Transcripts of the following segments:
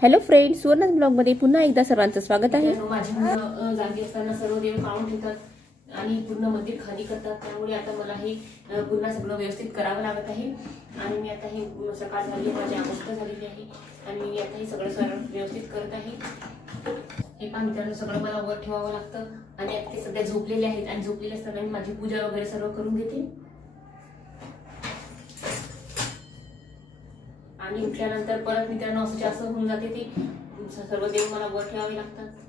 Hello friends, सुवर्ण ब्लॉगमध्ये पुन्हा एकदा सर्वांचं स्वागत आहे। माझी मुलं जागी असताना सर्व देव काढून ठेवतात आणि पूर्ण मंदिर खाली करतात, त्यामुळे आता मला हे पुन्हा सगळं व्यवस्थित करावं लागत आहे। आणि मी आता हे सकाळ झाली, माझी अवस्था झालेली आहे आणि मी आता हे सगळं व्यवस्थित करत आहे। हे पण मित्रांनो सगळं मला वर ठेवावं लागतं आणि आता ते सध्या झोपलेले आहेत आणि झोपलेले असताना मी माझी पूजा वगैरे सर्व करून घेते आणि उठल्यानंतर परत मित्रांनो असं होऊन जाते ते सर्व देव मला वर ठेवावे लागतात।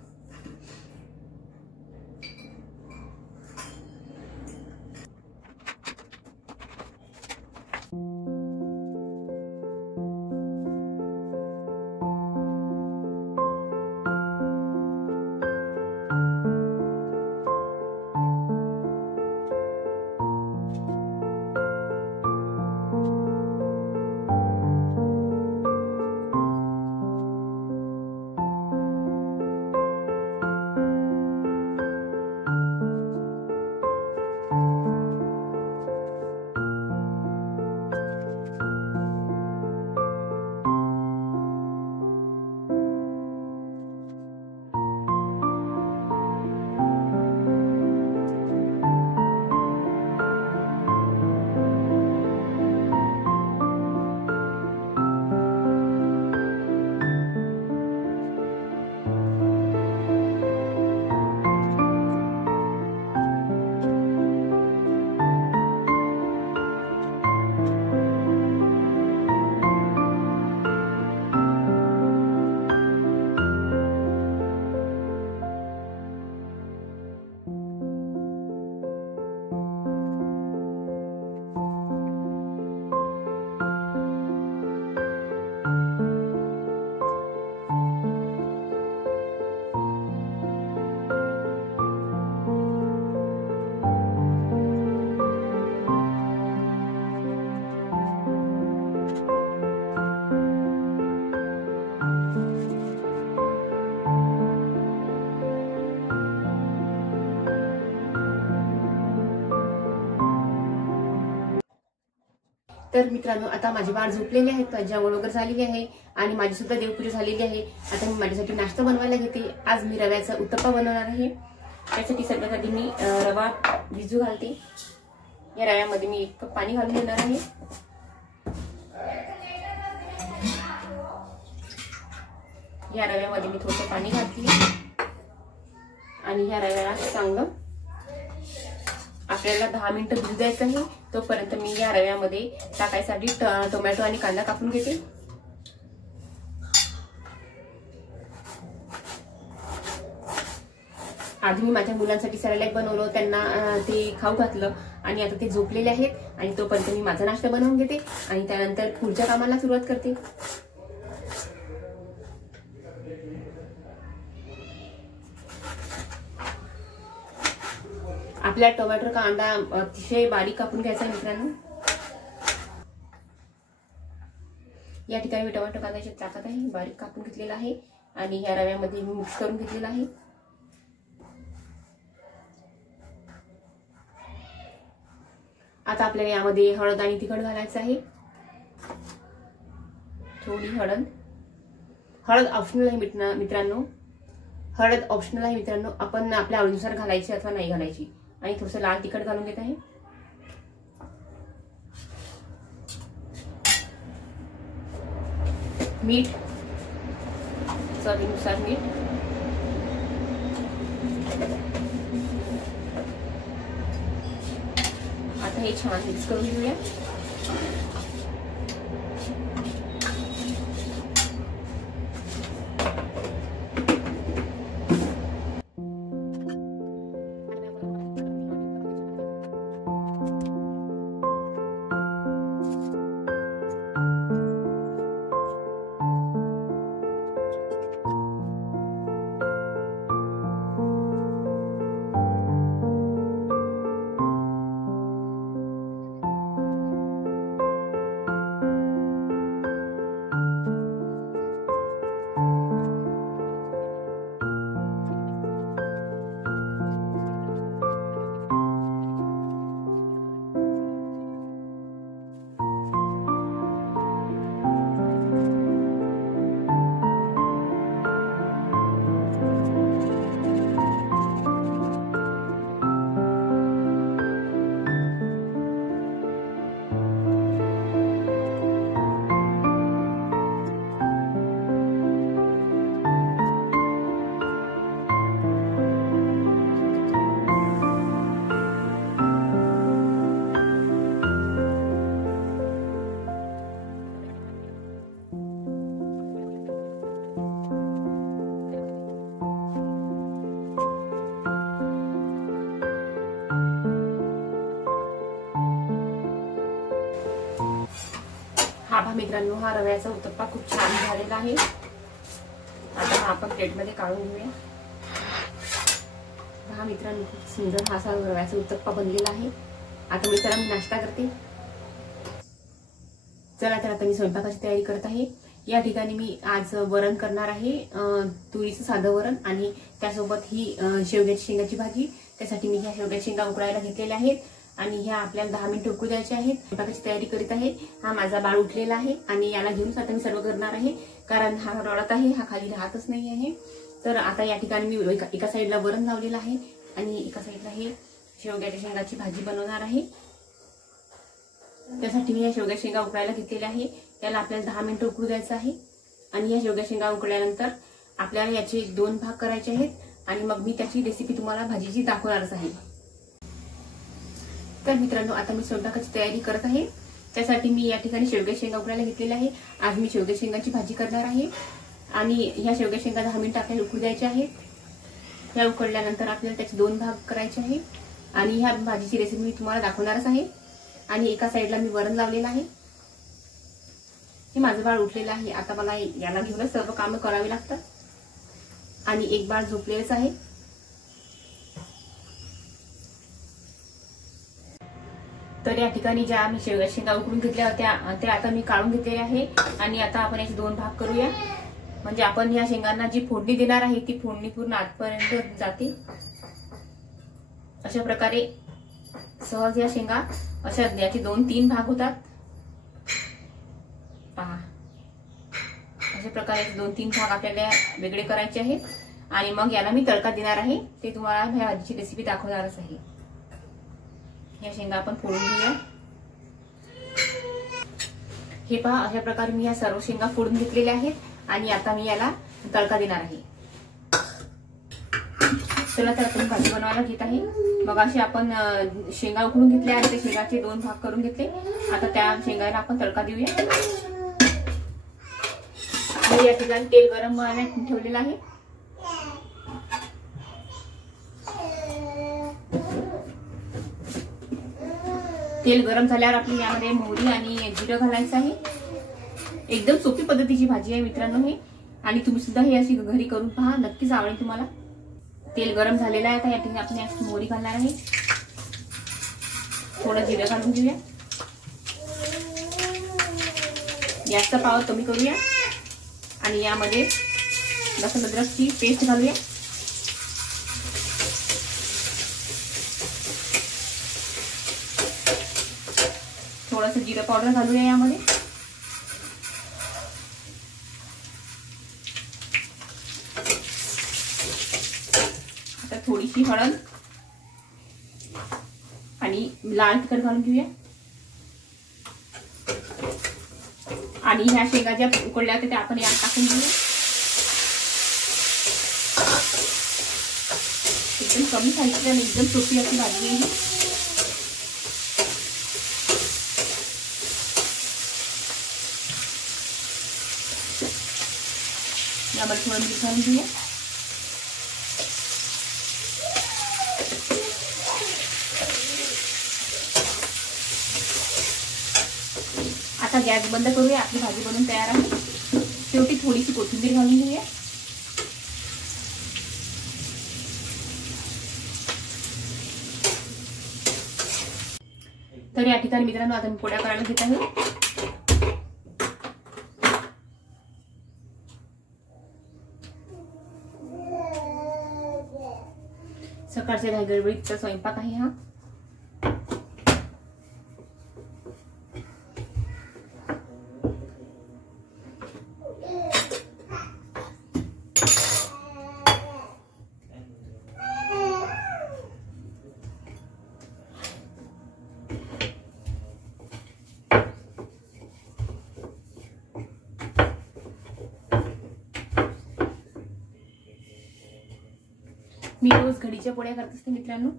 तर मित्रांनो आता माझी बाळ झोपलेली आहे, माझी आंघोळ वगैरे झालेली आहे आणि माझी सुद्धा देवपूजा झालेली आहे। आता मी माझ्यासाठी नाश्ता बनवायला घेते। आज मी रव्याचा उत्तप्पा बनवणार आहे। त्यासाठी सगळ्यात आधी मी रवा भिजू घालते। या रव्यामध्ये मी 1 कप पाणी घालून घेणार आहे। या रव्यामध्ये मी थोडं पाणी घालते आणि या रव्याला चांगलं आपल्याला 10 मिनिटं भिजू द्यायचं आहे। तोपर्यंत मी या रव्यामध्ये टाकायसाठी टोमॅटो आणि कांदा कापून घेते। आधी मी माझ्या मुलांसाठी सॅलड बनवलं, त्यांना ते खाऊ घातलं आणि आता ते झोपलेले आहेत आणि तोपर्यंत मी माझा नाश्ता बनवून घेते आणि त्यानंतर पुढच्या कामाला सुरुवात करते। आपल्या टोमॅटो कांदा अतिशय बारीक कापून घ्यायचा मित्रांनो। या ठिकाणी मी टोमॅटो कांदा टाकत आहे, बारीक कापून घेतलेला आहे आणि या रव्यामध्ये मी मिक्स करून घेतलेला आहे। आता आपल्याला यामध्ये हळद आणि तिखट घालायचं आहे। थोडी हळद ऑप्शनल आहे मित्रांनो, हळद ऑप्शनल आहे मित्रांनो, आपण आपल्या आवडीनुसार घालायची अथवा नाही घालायची। आणि थोडंसं लाल तिखट घालून घेत आहे। मीठ चवीनुसार मीठ, आता हे छान मिक्स करून घेऊया। मित्रांनो, हा रव्याचा उत्तप्पा खूप छान झालेला आहे. आता हा आपण प्लेटमध्ये काढून घेऊया. हा मित्रांनो, खूप सुंदर हा रव्याचा उत्तप्पा बनलेला आहे. आता मी नाश्ता करते. चला तर आता मी स्वयंपाकाची तयारी करत आहे. या ठिकाणी मी आज वरण करणार आहे, तुरीचं साधं वरण, आणि त्यासोबत ही शेवग्याची शेंगाची भाजी. त्यासाठी मी ह्या शेवग्याच्या शेंगा उकळायला घेतलेल्या आहेत आणि ह्या आपल्याला 10 मिनिटं उकळू द्यायच्या आहेत. स्वयंपाकाची तयारी करीत आहे. हा माझा बाळ उठलेला आहे आणि याला घेऊन आता मी सर्व करणार आहे, कारण हा रडत आहे, हा खाली राहतच नाही आहे. तर आता या ठिकाणी मी एका साईडला वरण लावलेलं आहे आणि एका साईडला हे शेवग्याच्या शेंगाची भाजी बनवणार आहे. त्यासाठी मी या शेवग्याच्या शेंगा उकळायला घेतलेल्या आहे. त्याला आपल्याला 10 मिनिटं उकळू द्यायचं आहे. आणि या शेवग्याच्या शेंगा उकळल्यानंतर आपल्याला याचे 2 भाग करायचे आहेत आणि मग मी त्याची रेसिपी तुम्हाला भाजीची दाखवणारच आहे. तर मित्रांनो, आता मी स्वयंपाकाची तयारी करत आहे. त्यासाठी मी या ठिकाणी शेवग्याच्या शेंगा उकळायला घेतलेल्या आहे. आज मी शेवग्याच्या शेंगाची भाजी करणार आहे आणि ह्या शेवग्याच्या शेंगा 10 मिनिटं आपल्याला उकळू द्यायच्या आहेत. ह्या उकळल्यानंतर आपल्याला त्याचे 2 भाग करायचे आहे आणि ह्या भाजीची रेसिपी मी तुम्हाला दाखवणारच आहे. आणि एका साईडला मी वरण लावलेलं आहे. हे माझं बाळ उठलेलं आहे. आता मला याला घेऊनच सर्व कामं करावी लागतात आणि एक बाळ झोपलेलंच आहे. तर या ठिकाणी ज्या आम्ही शेवग्याच्या शेंगा उकडून घेतल्या होत्या त्या आता मी काढून घेतलेल्या आहे आणि आता आपण याचे 2 भाग करूया. म्हणजे आपण या शेंगांना जी फोडणी देणार आहे ती फोडणी पूर्ण आतपर्यंत जाते. अशा प्रकारे सहज या शेंगा अशा याचे 2-3 भाग होतात. पहा, अशा प्रकारे 2-3 भाग आपल्याला वेगळे करायचे आहेत आणि मग याला मी तडका देणार आहे. ते तुम्हाला ह्या भाजीची रेसिपी दाखवणारच आहे. या शेंगा आपण फोडून घेऊया. हे पहा, अशा प्रकारे मी ह्या सर्व शेंगा फोडून घेतलेल्या आहेत आणि आता मी याला तडका देणार आहे. चला तर आपण भाजी बनवायला घेत आहे. मग असे आपण शेंगा उकडून घेतले आणि ते शेंगाचे 2 भाग करून घेतले. आता त्या शेंगाला आपण तडका देऊया. मी या ठिकाणी तेल गरम करायला ठेवलेलं आहे. तेल गरम झाल्यावर आपण यामध्ये मोहरी आणि जिरं घालायचं आहे. एकदम सोपी पद्धतीची भाजी आहे मित्रांनो ही, आणि तुम्ही सुद्धा हे अशी घरी करून पहा, नक्कीच आवडेल तुम्हाला. तेल गरम झालेलं आहे. आता या ठिकाणी आपण यात मोहरी घालणार आहे. थोडं जिरं घालून घेऊया. गॅसचा पॉवर कमी करूया आणि यामध्ये लसूण अद्रकची पेस्ट घालूया. थोडंसं जिरं पावडर घालूया यामध्ये. आता थोडीशी हळद आणि लाल तिखट घालून घेऊया. आणि ह्या शेंगा ज्या उकडल्या होत्या त्या आपण यात टाकून घेऊया. एकदम कमी खायची आणि एकदम सोपी अशी भाजी आहे. यामध्ये थोडं मीठ घालून घेऊया. आता गॅस बंद करूया. आपली भाजी बनवून तयार आहे. शेवटी थोडीशी कोथिंबीर घालून घेऊया. तर या ठिकाणी मित्रांनो आता मी पोळ्या करायला घेत आहे. सकाळच्या धागडबडीचा स्वयंपाक आहे हा. मी रोज घडीच्या पोळ्या करत असते मित्रांनो.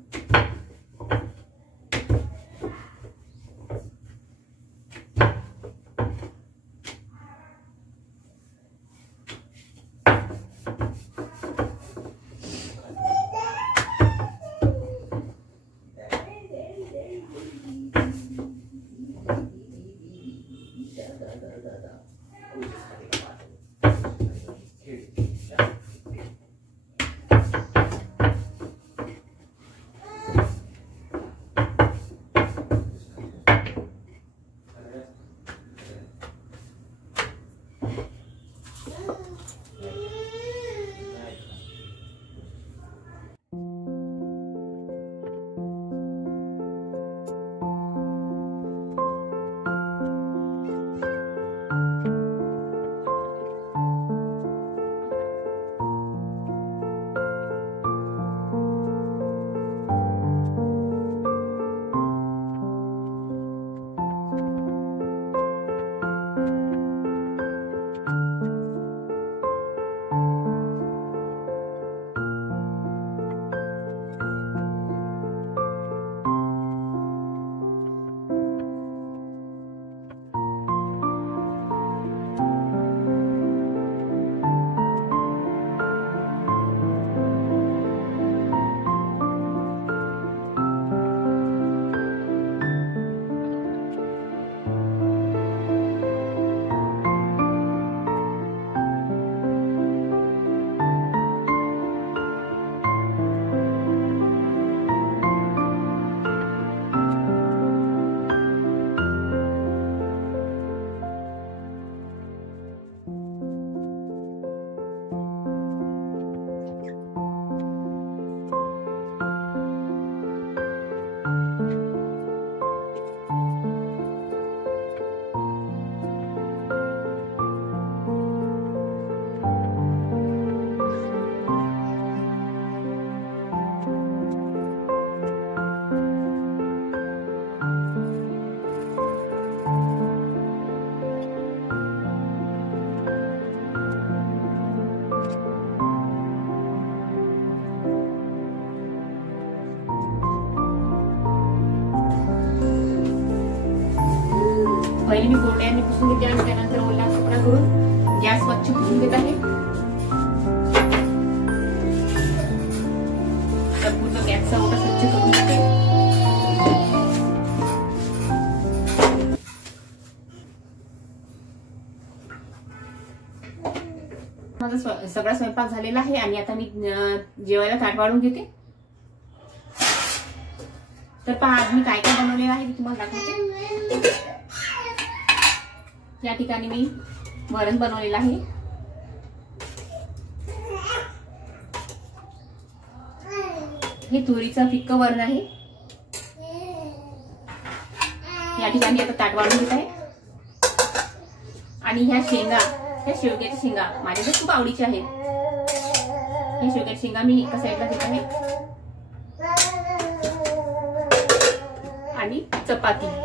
पहिले मी कोरड्याने पुसून घेते आणि त्यानंतर ओला सुकड़ा करून गॅस स्वच्छ पुसून घेत आहे. तर पूर्ण गॅसचा ओटा स्वच्छ करून घेते. माझा सगळा स्वयंपाक झालेला आहे आणि आता मी जेवायला ताट वाढून घेते. तर पहा आज मी काय काय बनवलेलं आहे ते तुम्हाला दाखवते. या ठिकाणी मी वरण बनवलेलं आहे. हे तुरीचं फिक्क वरण आहे. या ठिकाणी आता ताट वाढून घेत आहे. आणि ह्या शेंगा, ह्या शेवग्याच्या शेंगा माझ्या तर खूप आवडीच्या आहेत. हे शेवग्याच्या शेंगा मी एका साईडला घेत आहे. आणि चपाती.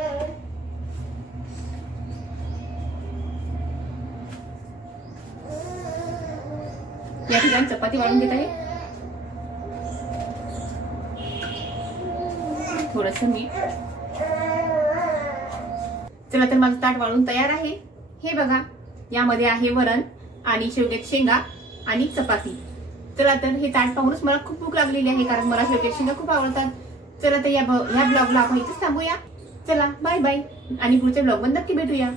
या ठिकाणी चपाती वाढून घेत आहे. थोडंसं मीठ. चला तर माझं ताट वाढून तयार आहे. हे बघा, यामध्ये आहे वरण आणि शेवग्याच्या शेंगा आणि चपाती. चला तर हे ताट पाहूनच मला खूप भूक लागलेली आहे, कारण मला शेवग्याच्या शेंगा खूप आवडतात. चला तर ह्या ब्लॉगला आपण इथेच थांबूया. चला बाय बाय आणि पुढच्या ब्लॉग मध्ये नक्की भेटूया.